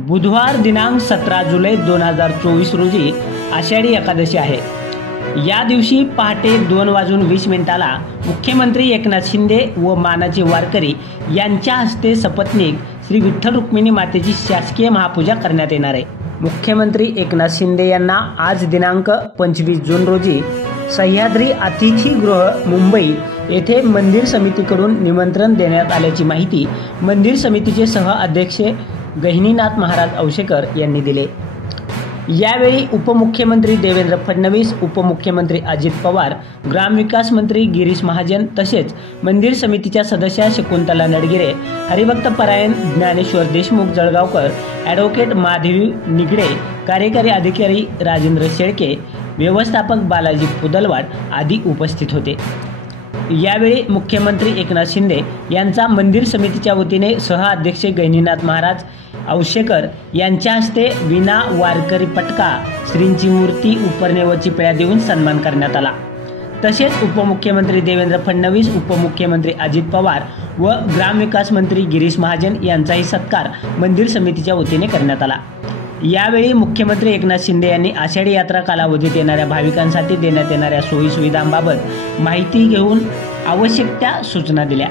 बुधवार दिनांक 17 जुलै 2024 रोजी आषाढी एकादशी आहे। या दिवशी पहाटे 2:20 मुख्यमंत्री एकनाथ शिंदे व मानाचे वारकरी यांच्या हस्ते सपत्नीक श्री विठ्ठल रुक्मिणी मातेची शासकीय महापूजा करण्यात येणार आहे। मुख्यमंत्री एकनाथ शिंदे यांना आज दिनांक 25 जून रोजी सह्याद्री अतिथीगृह मुंबई येथे मंदिर समितीकडून निमंत्रण देण्यात आल्याची माहिती मंदिर समितीचे सह अध्यक्ष गहिनीनाथ महाराज औशेकर यांनी दिले। यावेळी उपमुख्यमंत्री देवेंद्र फडणवीस, उपमुख्यमंत्री अजित पवार, ग्रामविकास मंत्री गिरीश महाजन तसेच मंदिर समितीच्या सदस्या शकुंतला नडगिरे, हरिभक्त परायण ज्ञानेश्वर देशमुख जळगावकर, ॲडव्होकेट माधवी निगडे, कार्यकारी अधिकारी राजेंद्र शेळके, व्यवस्थापक बालाजी पुदलवाड आदी उपस्थित होते। यावेळी मुख्यमंत्री एकनाथ शिंदे यांचा मंदिर समितीच्या वतीने सह अध्यक्ष गहिनीनाथ महाराज औशेकर यांच्या हस्ते विना वारकरी पटका श्रींची मूर्ती उपरणे व चिपळ्या देऊन सन्मान करण्यात आला। तसेच उपमुख्यमंत्री देवेंद्र फडणवीस, उपमुख्यमंत्री अजित पवार व ग्रामविकास मंत्री गिरीश महाजन यांचाही सत्कार मंदिर समितीच्या वतीने करण्यात आला। यावेळी मुख्यमंत्री एकनाथ शिंदे यांनी आषाढी यात्रा कालावधीत येणाऱ्या भाविकांसाठी देण्यात येणाऱ्या सोयी सुविधांबाबत माहिती घेऊन आवश्यक त्या सूचना दिल्या।